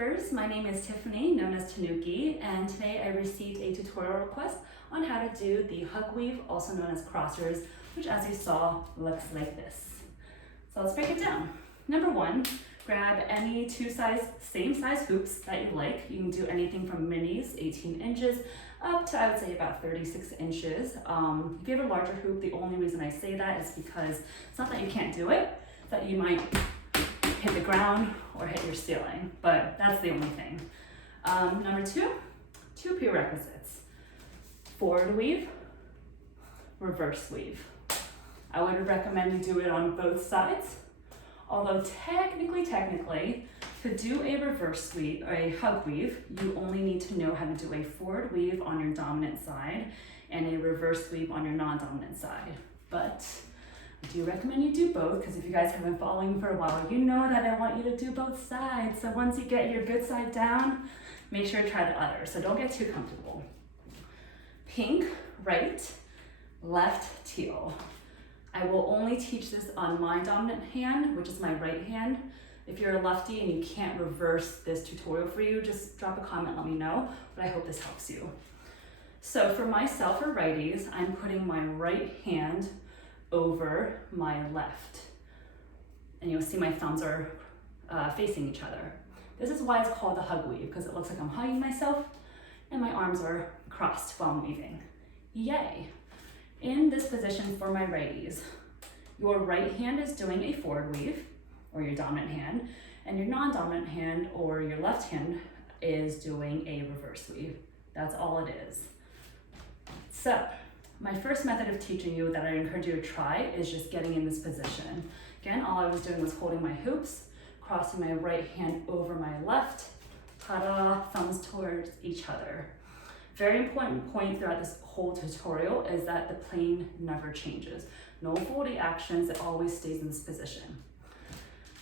Shapers. My name is Tiffany, known as Tanuki, and today I received a tutorial request on how to do the hug weave, also known as crossers, which as you saw, looks like this. So let's break it down. Number one, grab any same size hoops that you like. You can do anything from minis, 18 inches, up to I would say about 36 inches. If you have a larger hoop, the only reason I say that is because it's not that you can't do it, it's that you might hit the ground or hit your ceiling, but that's the only thing. Number two prerequisites: forward weave, reverse weave. I would recommend you do it on both sides, although technically, to do a reverse weave or a hug weave, you only need to know how to do a forward weave on your dominant side and a reverse weave on your non-dominant side. But I do recommend you do both, because if you guys have been following for a while, you know that I want you to do both sides. So once you get your good side down, make sure to try the other. So don't get too comfortable. Pink, right, left, teal. I will only teach this on my dominant hand, which is my right hand. If you're a lefty and you can't reverse this tutorial for you, just drop a comment, let me know, but I hope this helps you. So for myself or righties, I'm putting my right hand over my left. And you'll see my thumbs are facing each other. This is why it's called the hug weave, because it looks like I'm hugging myself and my arms are crossed while I'm weaving. Yay! In this position for my righties, your right hand is doing a forward weave, or your dominant hand, and your non-dominant hand or your left hand is doing a reverse weave. That's all it is. So, my first method of teaching you that I encourage you to try is just getting in this position. Again, all I was doing was holding my hoops, crossing my right hand over my left, ta-da, thumbs towards each other. Very important point throughout this whole tutorial is that the plane never changes. No folding actions, it always stays in this position.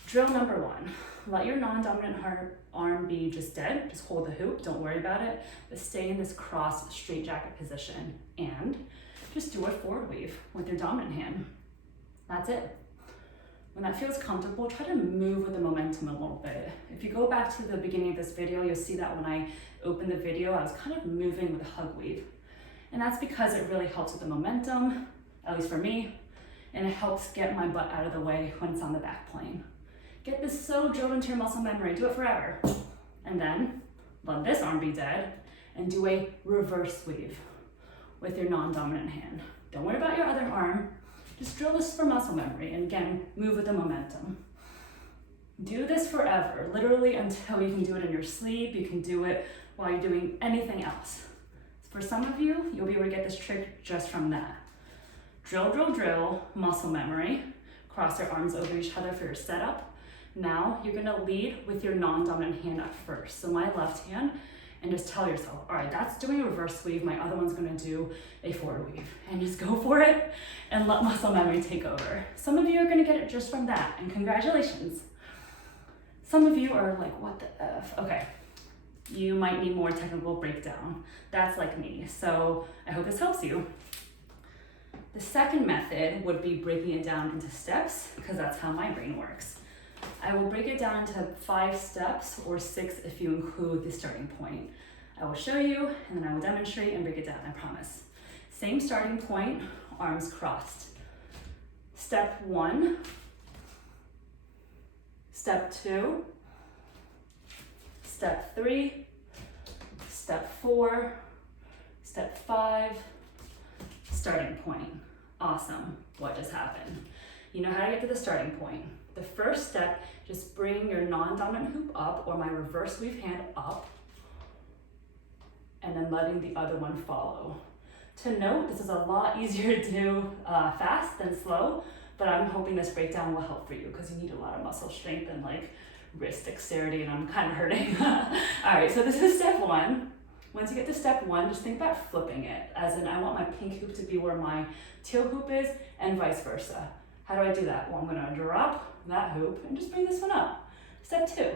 Drill number one, let your non-dominant arm be just dead, just hold the hoop, don't worry about it, but stay in this cross straight jacket position and just do a forward weave with your dominant hand. That's it. When that feels comfortable, try to move with the momentum a little bit. If you go back to the beginning of this video, you'll see that when I opened the video, I was kind of moving with a hug weave. And that's because it really helps with the momentum, at least for me, and it helps get my butt out of the way when it's on the back plane. Get this so drilled into your muscle memory, do it forever. And then let this arm be dead and do a reverse weave with your non-dominant hand. Don't worry about your other arm, just drill this for muscle memory, and again, move with the momentum. Do this forever, literally until you can do it in your sleep, you can do it while you're doing anything else. For some of you, you'll be able to get this trick just from that. Drill, drill, drill, muscle memory. Cross your arms over each other for your setup. Now you're gonna lead with your non-dominant hand at first. So my left hand, and just tell yourself, all right, that's doing a reverse weave, my other one's gonna do a forward weave. And just go for it and let muscle memory take over. Some of you are gonna get it just from that, and congratulations. Some of you are like, what the F? Okay, you might need more technical breakdown. That's like me, so I hope this helps you. The second method would be breaking it down into steps, because that's how my brain works. I will break it down into 5 steps, or 6 if you include the starting point. I will show you, and then I will demonstrate and break it down, I promise. Same starting point, arms crossed. Step 1, step 2, step 3, step 4, step 5, starting point. Awesome, what just happened? You know how to get to the starting point. The first step, just bring your non-dominant hoop up, or my reverse weave hand up, and then letting the other one follow. To note, this is a lot easier to do fast than slow, but I'm hoping this breakdown will help for you, because you need a lot of muscle strength and like wrist dexterity, and I'm kind of hurting. All right, so this is step 1. Once you get to step 1, just think about flipping it, as in I want my pink hoop to be where my teal hoop is, and vice versa. How do I do that? Well, I'm gonna drop that hoop and just bring this one up. Step 2.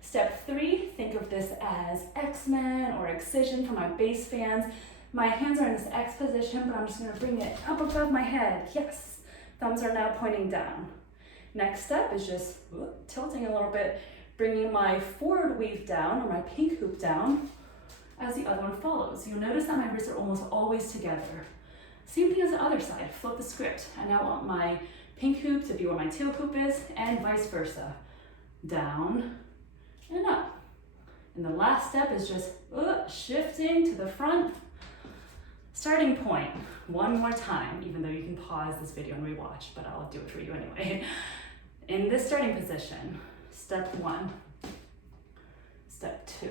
Step 3, think of this as X-Men or Excision for my bass fans. My hands are in this X position, but I'm just gonna bring it up above my head. Yes, thumbs are now pointing down. Next step is just tilting a little bit, bringing my forward weave down, or my pink hoop down, as the other one follows. You'll notice that my wrists are almost always together. Same thing as the other side, flip the script. I now want my pink hoop to be where my tail hoop is, and vice versa. Down and up. And the last step is just shifting to the front. Starting point, one more time, even though you can pause this video and rewatch, but I'll do it for you anyway. In this starting position, step 1, step 2,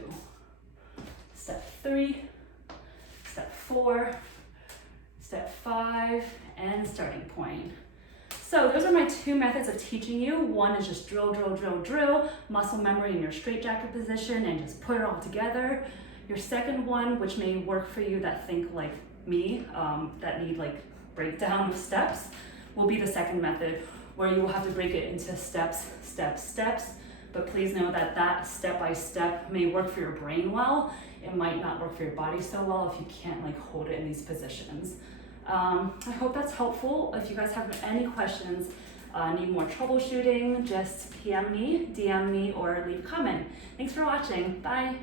step 3, step 4, step 5, and starting point. So those are my 2 methods of teaching you. One is just drill, drill, drill, drill, muscle memory in your straight jacket position and just put it all together. Your second one, which may work for you that think like me, that need like breakdown of steps, will be the second method, where you will have to break it into steps, steps, steps. But please know that that step-by-step may work for your brain well. It might not work for your body so well if you can't like hold it in these positions. I hope that's helpful. If you guys have any questions, need more troubleshooting, just PM me, DM me, or leave a comment. Thanks for watching. Bye.